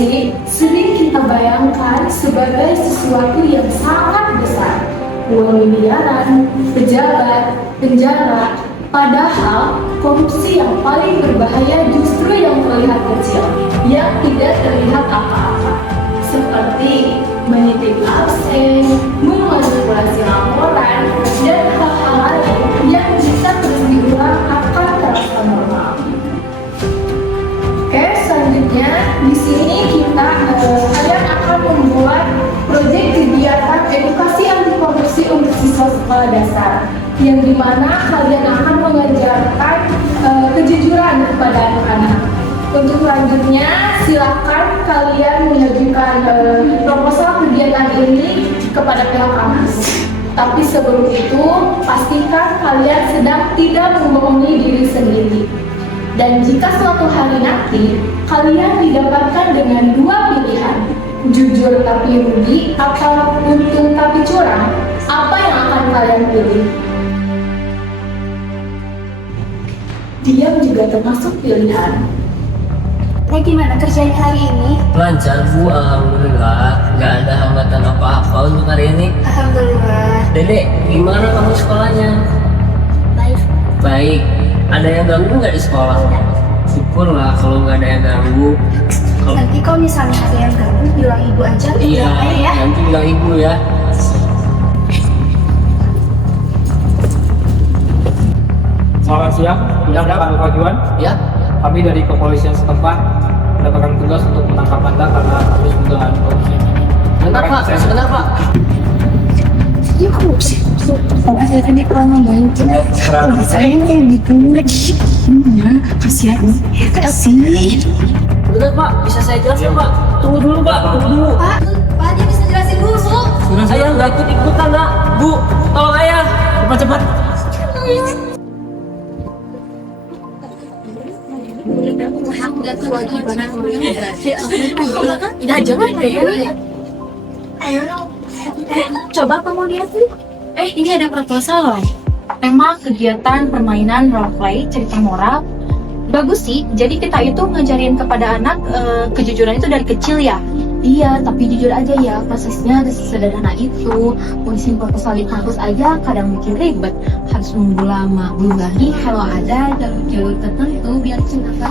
Korupsi sering kita bayangkan sebagai sesuatu yang sangat besar. Uang miliaran, pejabat, penjara. Padahal korupsi yang paling berbahaya justru yang terlihat kecil, yang tidak terlihat apa-apa. Seperti menitip absen, memanipulasi laporan, dan hal-hal lain yang jika terus diulang akan terasa normal. Oke, selanjutnya di sini kita kalian akan membuat proyek kegiatan edukasi anti korupsi untuk siswa sekolah dasar, yang dimana kalian akan mengajarkan kejujuran kepada anak-anak. Untuk selanjutnya, silakan kalian mengajukan proposal kegiatan ini kepada pihak kampus. Tapi sebelum itu, pastikan kalian sedang tidak membohongi diri sendiri. Dan jika suatu hari nanti kalian didapatkan dengan dua pilihan, jujur tapi rugi atau untung tapi curang, apa yang akan kalian pilih? Diam juga termasuk pilihan. Gimana kerjaan hari ini? Lancar Bu, alhamdulillah. Nggak ada hambatan apa-apa untuk hari ini. Alhamdulillah. Dedek, gimana kamu sekolahnya? Baik. Baik. Ada yang ganggu nggak di sekolah? Syukurlah kalau nggak ada yang ganggu. Nanti kalau misalnya ada yang ganggu, bilang ibu aja. Iya, ya. nanti bilang ibu ya. Selamat siang, tidak melakukan kewajiban. Ya. Kami dari kepolisian setempat mendapatkan tugas untuk menangkap Anda karena kami dugaan korupsi. Sebentar Pak, sebentar Pak. Iya korupsi. Saya tadi kalau membantu, saya ini lagi. Kasihan. Kasih. Sebentar Pak, bisa saya jelasin Pak? Tunggu dulu Pak, tunggu dulu. Pak, dia bisa jelasin dulu. Ayah nggak ikut-ikutan nak. Bu, tolong ayah. Cepat-cepat. Udah jangan ya. Ayo coba kamu lihat sih. Ini ada proposal loh. Tema kegiatan permainan role play cerita moral. Bagus sih. Jadi kita itu ngajarin kepada anak kejujuran itu dari kecil ya. Iya, tapi jujur aja ya, prosesnya sesederhana itu. Ngisiin proposal di kampus aja kadang bikin ribet, harus nunggu lama. Belum lagi kalau ada jalur tertentu biar cinta.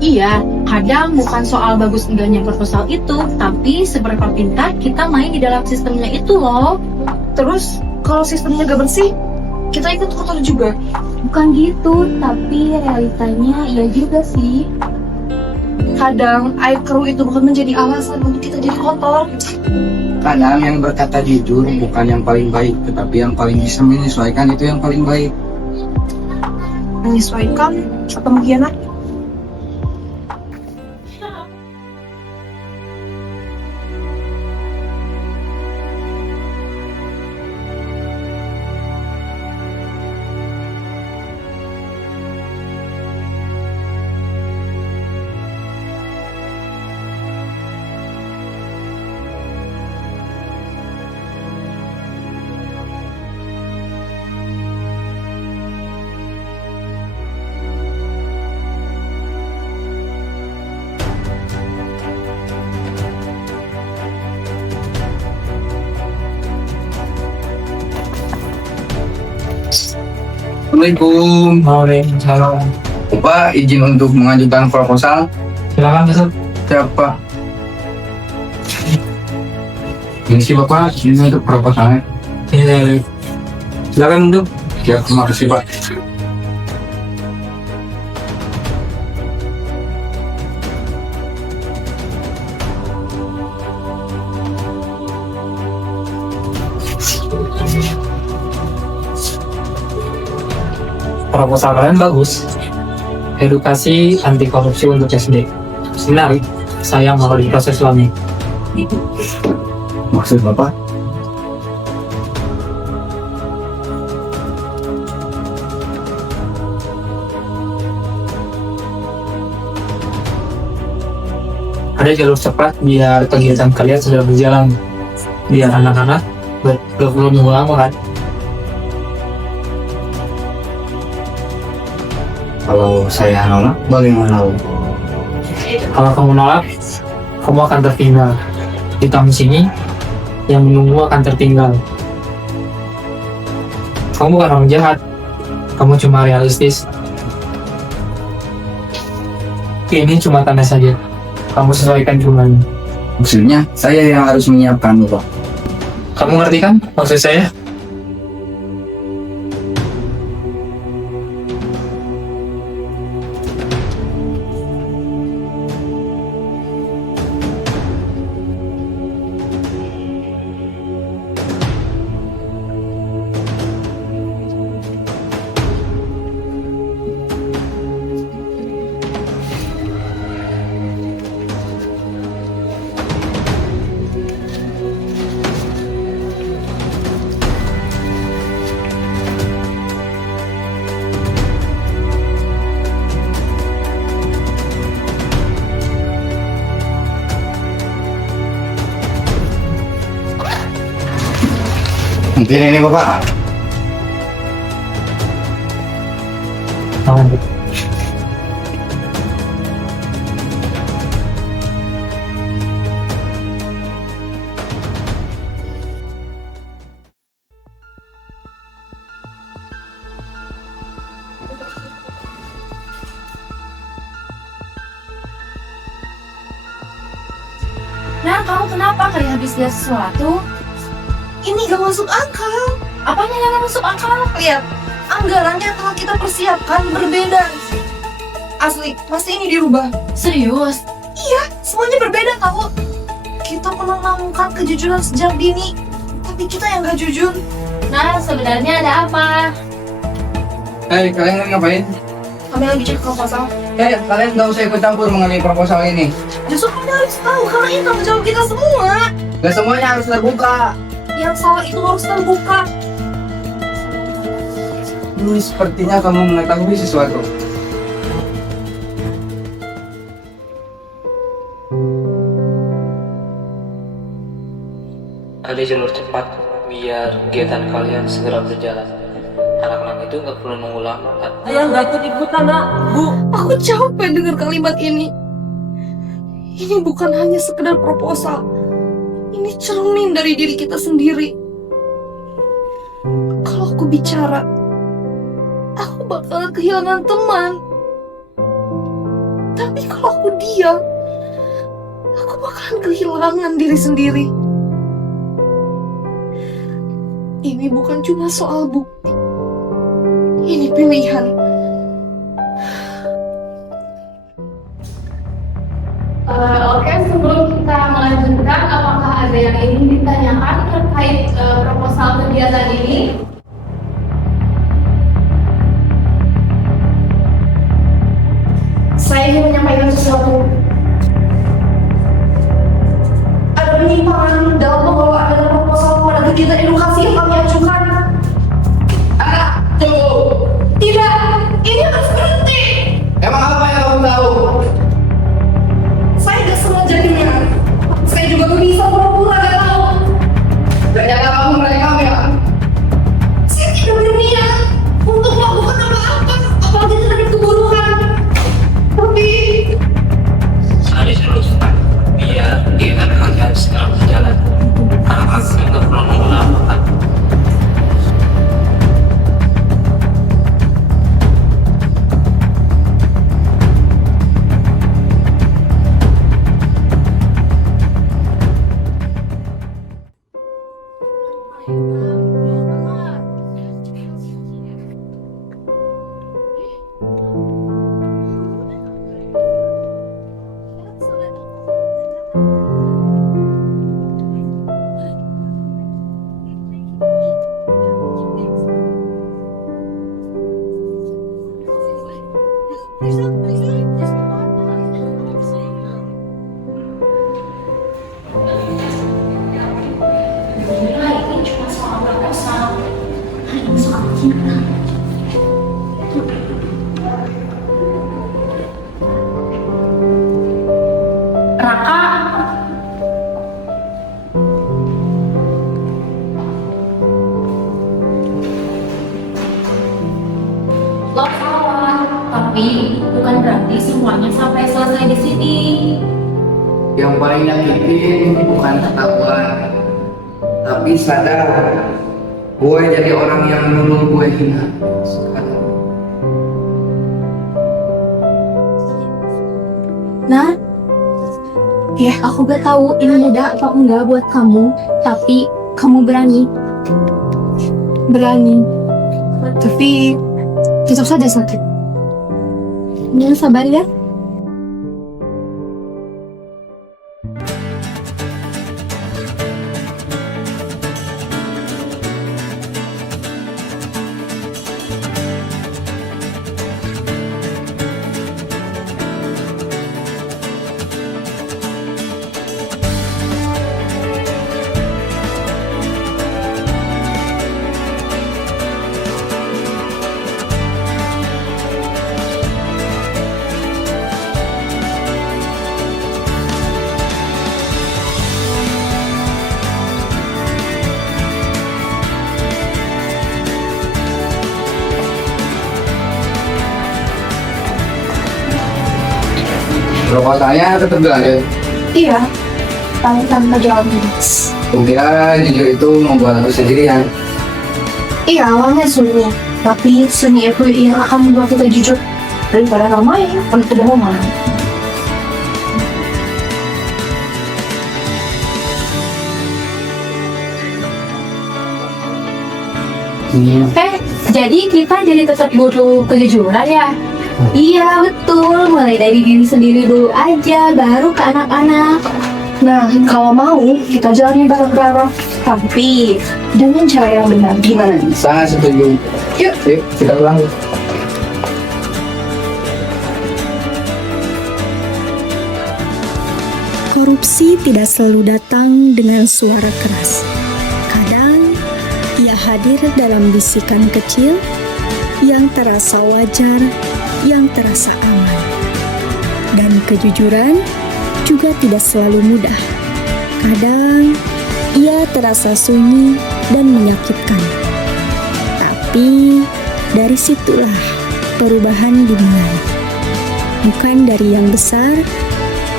Iya, kadang bukan soal bagus enggaknya proposal itu, tapi seberapa pintar kita main di dalam sistemnya itu loh. Terus kalau sistemnya gak bersih, kita ikut kotor juga. Bukan gitu, tapi realitanya iya juga sih. Kadang air keruh itu bukan menjadi alasan untuk kita jadi kotor. Kadang yang berkata jujur bukan yang paling baik, tetapi yang paling bisa menyesuaikan itu yang paling baik. Menyesuaikan atau mengkhianati? Assalamualaikum. Waalaikumsalam. Pak, izin untuk mengajukan proposal. Silakan besok. Siapa? Ini sih Bapak, ini untuk proposalnya. Ini silakan untuk. Ya, terima kasih Pak. Proposal kalian bagus. Edukasi anti korupsi untuk SD. Menarik. Sayang kalau diproses lama. Maksud Bapak? Ada jalur cepat biar kegiatan kalian sudah berjalan. Biar anak-anak belum nunggu lama kan. Kalau saya nolak, bagaimana? Kalau kamu nolak, kamu akan tertinggal. Di tahun sini, yang menunggu akan tertinggal. Kamu bukan orang jahat, kamu cuma realistis. Ini cuma tanda saja, kamu sesuaikan jumlahnya. Maksudnya, saya yang harus menyiapkan, Pak. Kamu ngerti kan maksud saya? Mungkin ini, Bapak. Tangan. Nah, kamu kenapa kayak habis lihat sesuatu? Ini gak masuk akal. Apanya yang gak masuk akal? Lihat, anggarannya yang telah kita persiapkan berbeda. Asli, pasti ini dirubah. Serius? Iya, semuanya berbeda tahu. Kita menanamkan kejujuran sejak dini, tapi kita yang gak jujur. Nah, sebenarnya ada apa? Hei, kalian ngapain? Kami lagi cek proposal. Hei, kalian nggak usah ikut campur mengenai proposal ini. Justru kami harus tahu karena ini tanggung jawab kita semua. Gak semuanya harus terbuka. Yang salah itu harus terbuka. Ini sepertinya kamu mengetahui sesuatu. Ada jalur cepat biar kegiatan kalian segera berjalan. Anak-anak itu nggak perlu nunggu lama kan? Aku capek dengar kalimat ini. Ini bukan hanya sekedar proposal. Ini cermin dari diri kita sendiri. Kalau aku bicara, aku bakalan kehilangan teman. Tapi kalau aku diam, aku bakalan kehilangan diri sendiri. Ini bukan cuma soal bukti. Ini pilihan. Oke, sebelum kita melanjutkan, apakah ada yang ingin ditanyakan terkait proposal kegiatan ini? Saya ingin menyampaikan sesuatu. Ada penyimpangan dalam pengelolaan dana proposal pada kegiatan edukasi yang kami ajukan. Tidak, ini harus berhenti. Emang apa yang kamu tahu? Saya gak sengaja dengar. Saya juga gak bisa pura-pura gak tahu. Ternyata kamu merekam ya? Saya tidak berniat untuk melakukan apa-apa, apalagi terhadap keburukan. Tapi Ada jalur cepat biar kegiatan kalian segera berjalan. Anak-anak itu nggak perlu nunggu lama kan? Lo salah, tapi bukan berarti semuanya sampai selesai di sini. Yang paling nyakitin bukan ketahuan, tapi sadar gue jadi orang yang dulu gue hina sekarang. Nah, ya aku gak tahu ini mudah apa enggak buat kamu, tapi kamu berani. Tapi tetap saja sakit. Ya, sabar ya. Proposalnya tetap ada. Iya, tanpa jawab. Kira jujur itu membuat aku sendirian. Iya, awalnya sunyi, tapi sunyi itu yang akan membuat kita jujur daripada ramai untuk kebohongan. Jadi kita tetap butuh kejujuran ya? Iya betul, mulai dari diri sendiri dulu aja, baru ke anak-anak. Nah, kalau mau kita jalannya bareng-bareng, tapi dengan cara yang benar. Gimana? Sangat setuju. Yuk, kita ulang. Korupsi tidak selalu datang dengan suara keras. Kadang ia hadir dalam bisikan kecil yang terasa wajar, yang terasa aman. Dan kejujuran juga tidak selalu mudah. Kadang ia terasa sunyi dan menyakitkan. Tapi dari situlah perubahan dimulai. Bukan dari yang besar,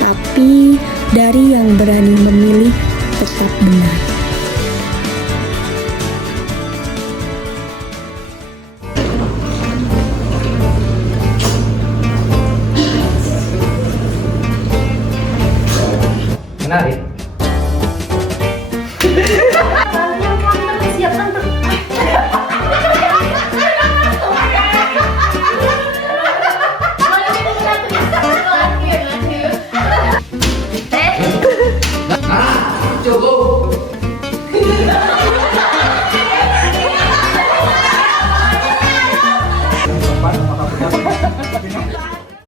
tapi dari yang berani memilih tetap benar.